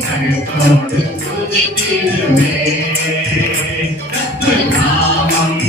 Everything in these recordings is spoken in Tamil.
கருத்தோடு துதித்திடுவே நாமம்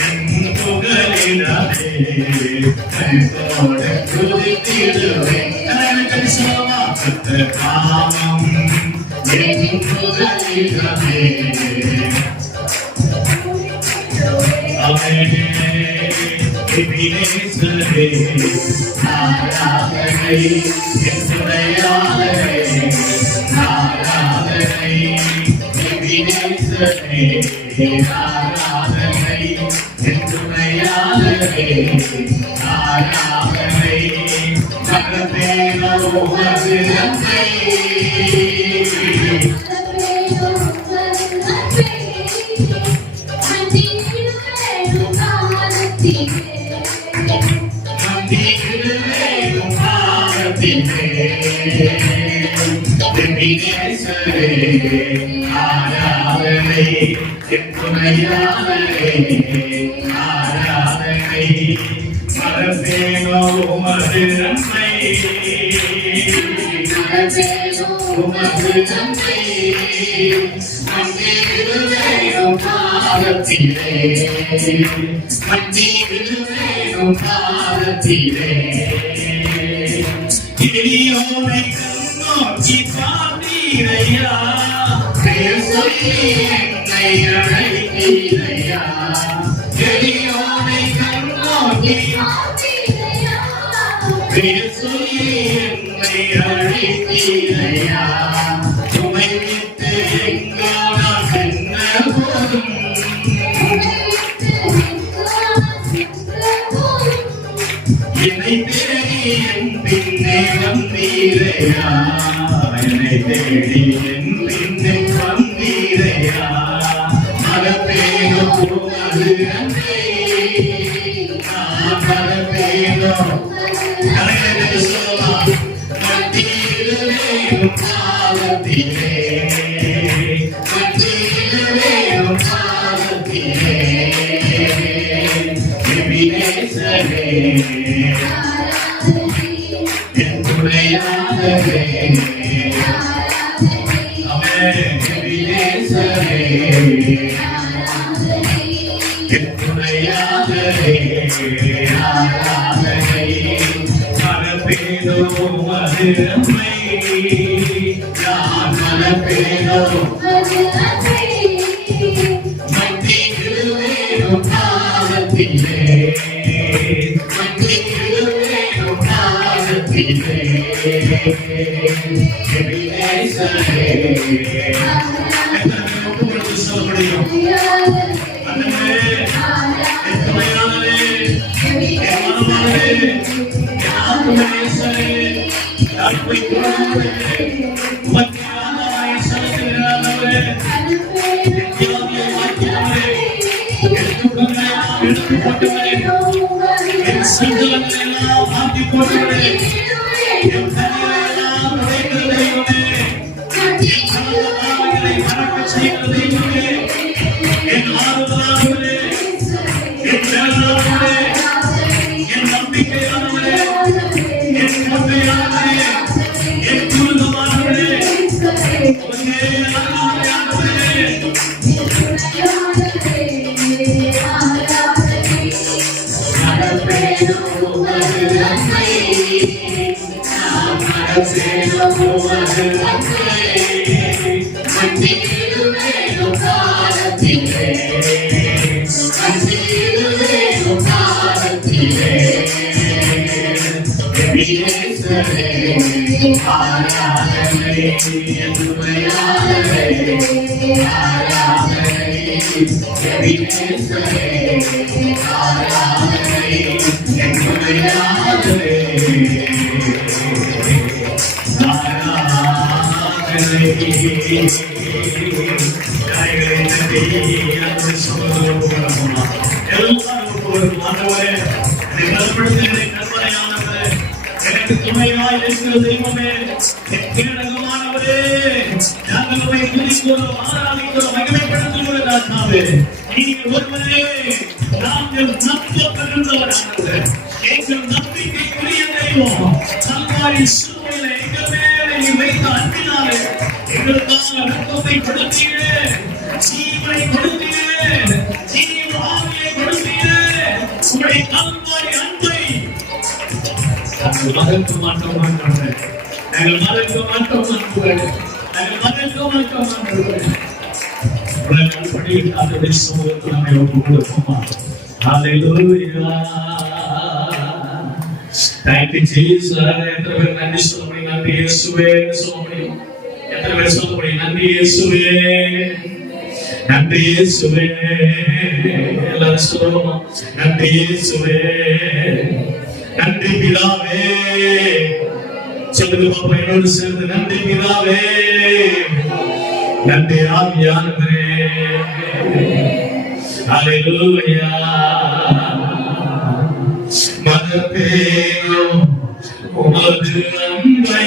என் புகழிடமே கருத்தோடு துதித்திடுவே நாமம் என் புகழிடமே வினேஸ்வரே ஆராதனை என் துணையாளரே ஆராதனை வினேஸ்வரே ஆராதனை என் துணையாளரே ஆராதனை மகத்தேனோ மதுரத்தை ஆராதனை என் துணையாளரே ஆராதனை மரபேனோ உமது நன்மை மண்டியிடுவேனும் பாதத்திலே மண்டியிடுவேனும் பாதத்திலே கிளியோனை கண்ணோக்கி பார்த்தீரையா பெயர் சொல்லி என்னை அழைத்தீரையா கிளியோனை கண்ணோக்கி பெயர் சொல்லி என்னை அழைத்தீரையா துணை விட்டு எங்கோ நான் சென்ற போதும் என்னை தேடி என் பின்னே வந்தீரையா என்னை தேடி என் பின்னே வந்தீரையா மரப்பேனோ அது நன்மை மரப்பேனோ கலைஞர்கள் சொல்லலாம் மத்தியிலும் காலத்திலே மத்தியிலும் காலத்திலே வினேஸ்வரே என் துணையாளரே வினேஸ்வரே என் துணையாளரே ஆராதனை மரபேனோ மதுரமை நான் மரபேனோ மத்தியிடுவேனும் பாதத்திலே மத்தியிடுவேனும் பாதத்திலே வினேஸ்வரே உங்களுக்கு சொல்ல முடியும் நம்பிக்கைக்குரிய தெய்வம் நீ வைத்த அன்பினாலே எங்களுக்காக ரத்தத்தை கொடுத்தீரே, ஜீவனை கொடுத்தீரே, ஜீவ ஆவியை கொடுத்தீரே. உங்களுடைய கல்வாரி அன்பை நாங்கள் மறக்க மாட்டோம் ஆண்டவரே. நாங்கள் மறக்க மாட்டோம் ஆண்டவரே. நாங்கள் மறக்க மாட்டோம் ஆண்டவரே. உலக அடிப்படையில் ஆண்டவருடைய சமூகத்தில் நம்மை ஒப்புக் கொடுப்போமா? ஹல்லேலூயா. Thank you Jesus. எத்தனை பேர் நன்றி சொல்ல முடியும்? நன்றி இயேசுவே சொல்ல முடியும்? எத்தனை பேர் சொல்ல முடியும்? நன்றி இயேசுவே, நன்றி இயேசுவே. எல்லாரும் சொல்லுவோமா? நன்றி இயேசுவே, நன்றி பிதாவே. சொல்லுங்க பாப்பா என்னோடு சேர்ந்து, நன்றி பிதாவே, நன்றி ஆவியானவரே. ஹல்லேலூயா. மறப்பேனோ உமது அன்பை.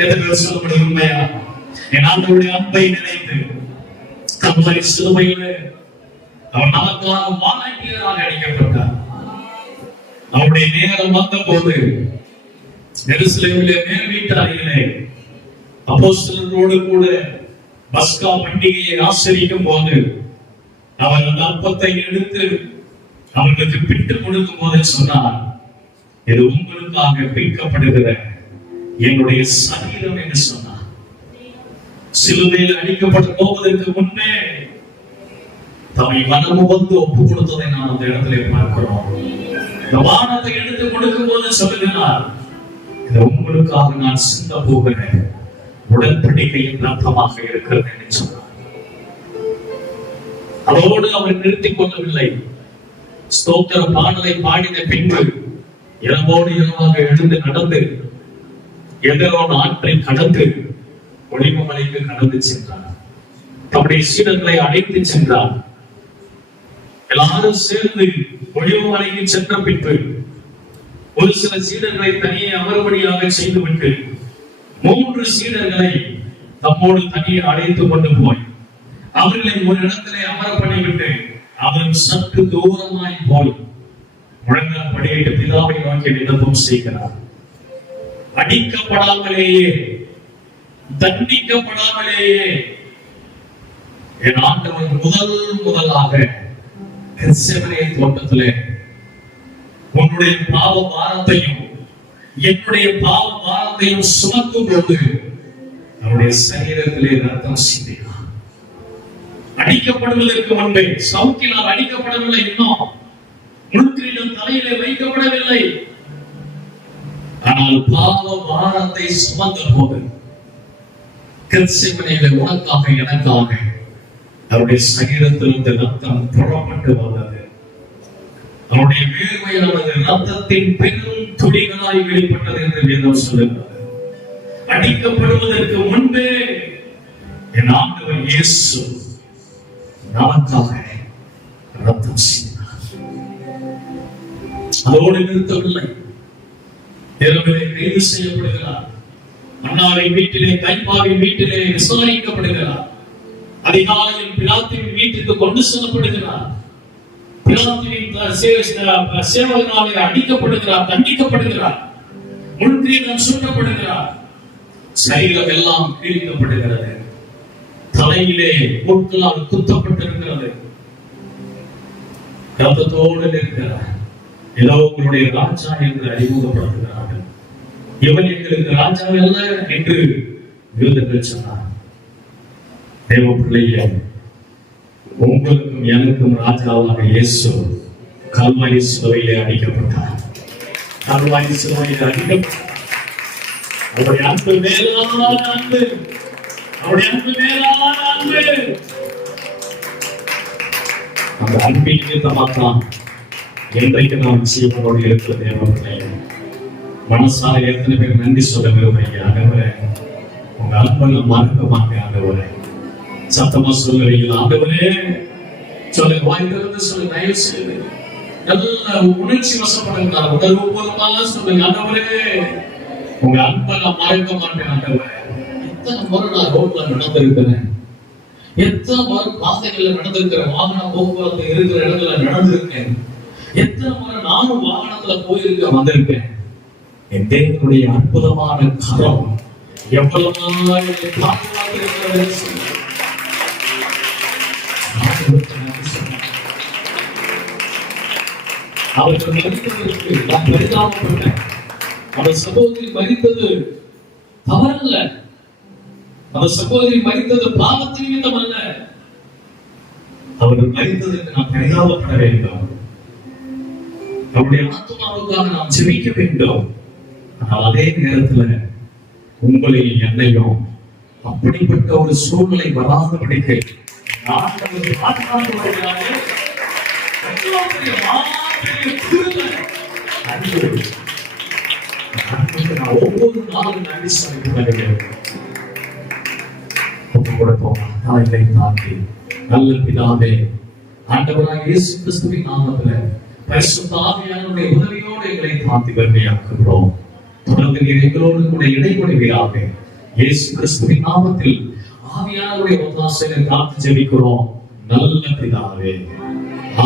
எத்தனை பேர் சொல்ல முடியும் உண்மையா? என் ஆண்டவருடைய அன்பை நினைத்து கல்வாரி சிலுவையில் அவர் நமக்காக வாழாட்டியதாக அடிக்கப்பட்டார். அவருடைய நேரம் வந்த போது எருசலேமிலே மேல் வீட்டு அறையிலே அப்போஸ்தலரோடு கூட பஸ்கா பண்டிகையை ஆசரிக்கும் போது அவர் அந்த அப்பத்தை எடுத்து அவர்களுக்கு பிட்டு கொடுக்கும் போது சொன்னார், இது உங்களுக்காக பிரிக்கப்படுகிற என்னுடைய சரீரம் என்று சொன்னார். சிலுவையில் அடிக்கப்பட்டு போவதற்கு முன்னே தம்மை மனமு வந்து ஒப்பு கொடுத்ததை நான் அந்த இடத்திலே பார்க்கிறோம். இந்த வானத்தை எடுத்து கொடுக்கும் போது சொல்லுகிறார், இது உங்களுக்காக நான் சிந்த போகிறேன் உடன்படிக்கையின் ரத்தமாக இருக்கிறது என்று சொன்னார். அதோடு அவர் நிறுத்திக் கொள்ளவில்லை. ஸ்தோத்திர பாடலை பாடின பின்பு இரவோடு இரவாக எழுந்து நடந்து எதிரோடு ஆற்றை கடந்து ஒளிமலைக்கு கடந்து சென்றார். தம்முடைய சீடர்களை அழைத்து சென்றார். எல்லாரும் சேர்ந்து ஒளிமலைக்கு சென்ற பின்பு ஒரு சில சீடர்களை தனியே அமர்படியாக செய்துவிட்டு 3 சீடர்களை தம்மோடு தனியே அழைத்துக் கொண்டு போய் அவர்களை ஒரு இடத்திலே அமர பண்ணிவிட்டு அவர் சற்று தூரமாய் போய் முழங்கால் படியிட்டு பிதாவை நோக்கி விண்ணப்பம் செய்கிறார். அடிக்கப்படாமலேயே தண்டிக்கப்படாமலேயே என் ஆண்டவர் முதலாக கெத்செமனே தோட்டத்திலே உன்னுடைய பாவ பாரத்தையும் என்னுடைய பாவ பாரத்தையும் சுமக்கும் போது அவருடைய சரீரத்திலே ரத்தம் சிந்தினார். அடிக்கப்படுவதற்கு முன்பே சவுக்கினால் அடிக்கப்படவில்லை, இன்னும் முள்கிரீடம் தலையிலே வைக்கப்படவில்லை. ஆனால் பாவ பாரத்தை சுமந்த போது கெத்செமனேயிலே உனக்காக எனக்காக அவருடைய சரீரத்திலிருந்து ரத்தம் புறப்பட்டு வந்தது. அவருடைய வேர்வையானது ரத்தத்தின் பெரும் துளிகளாய் வெளிப்பட்டது என்று வேதம் சொல்லுகிறது. அடிக்கப்படுவதற்கு முன்பே என் ஆண்டவர் இயேசு நமக்காக ரத்தம் சிந்தினார். அதோடு நிறுத்தவில்லை. இரவிலே கைது செய்யப்படுகிறார். அன்னாரின் வீட்டிலே, கைப்பாவின் வீட்டிலே விசாரிக்கப்படுகிறார். அதிகாலையில் பிலாத்தின் வீட்டுக்கு கொண்டு செல்லப்படுகிறார். பிலாத்தின் சேவகனாலே அடிக்கப்படுகிறார், தண்டிக்கப்படுகிறார், முள்கிரீடம் சூட்டப்படுகிறார். சரீரம் எல்லாம் கிழிக்கப்படுகிறது. தலையிலே முட்களால் குத்தப்பட்டிருக்கிறது. ரத்தத்தோடு இருக்கிறார். ஏதோ உங்களுடைய ராஜா என்று அறிமுகப்படுத்துகிறார்கள். இவன் எங்களுக்கு ராஜா அல்ல என்று யூதர்கள் சொன்னார். தேவ பிள்ளையே, உங்களுக்கும் எனக்கும் ராஜாவாக இயேசு கல்வாரி சிலுவையிலே அடிக்கப்பட்டார். கல்வாரி சிலுவையிலே அடிக்கப்பட்டார். அவருடைய அன்பு மேலான அன்பு, அவருடைய அன்பு மேலான அன்பு. அந்த அன்பின் நிமித்தமாகத்தான் இன்றைக்கு நாம் ஜீவனோடு இருக்கிற தேவ பிள்ளையே, மனசார எத்தனை பேர் நன்றி சொல்ல விரும்புகிறீங்க? ஆண்டவரே, உங்க அன்பை மறக்க மாட்டேன். ஆண்டவரே, சத்தமா சொல்லுவீங்களா? ஆண்டவரே சொல்லுங்க, வாய்ந்திருந்து சொல்லுங்க. தயவு செய்து நல்ல உணர்ச்சி வசப்படுங்க. உணர்வு பூர்வமாக சொல்லுங்க. ஆண்டவரே, உங்க அன்பை நான் மறக்க மாட்டேன். ஆண்டவரே, எத்தனை முறை நான் ரோட்ல நடந்திருக்கிறேன், எத்தனை முறை பாதைகள்ல நடந்திருக்கிறேன், வாகன போக்குவரத்து இருக்கிற இடத்துல நடந்திருக்கேன், எத்தனை முறை நானும் வாகனத்துல போயிருக்க வந்திருக்கேன். என் தேவனுடைய அற்புதமான கரம் எவ்வளவு பாதுகாக்கிறது. அவர்கள் மறித்ததற்கு நான் பரிதாபப்பட்டேன். அவர் சகோதரி மறித்தது தவறல்ல, அவர் சகோதரி மறித்தது பாவத்தின் நிமித்தம் அல்ல. அவர்கள் மறித்ததற்கு நாம் பரிதாபப்பட வேண்டும். அவருடைய ஆத்மாவுக்காக நாம் ஜெபிக்க வேண்டும். ஆனால் அதே நேரத்தில் உங்களையும் என்னையும் அப்படிப்பட்ட ஒரு சூழ்நிலை வராதபடிக்கு ஒவ்வொரு நாளும் நன்றி சொல்லிக் தாக்கி நல்ல பிதாவே, ஆண்டவராகிய இயேசு கிறிஸ்துவின் நாமத்தில் பரிசுத்த ஆவியானவருடைய உதவியோடு எங்களை தாழ்த்தி வறுமையாக்குகிறோம். தொடர்ந்து நீர் எங்களோடு கூட இடைப்படுவீராக. இயேசு கிறிஸ்துவின் நாமத்தில் ஆவியானவருடைய ஒத்தாசையை காத்து ஜெபிக்கிறோம் நல்ல பிதாவே.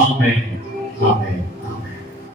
ஆமென், ஆமென்.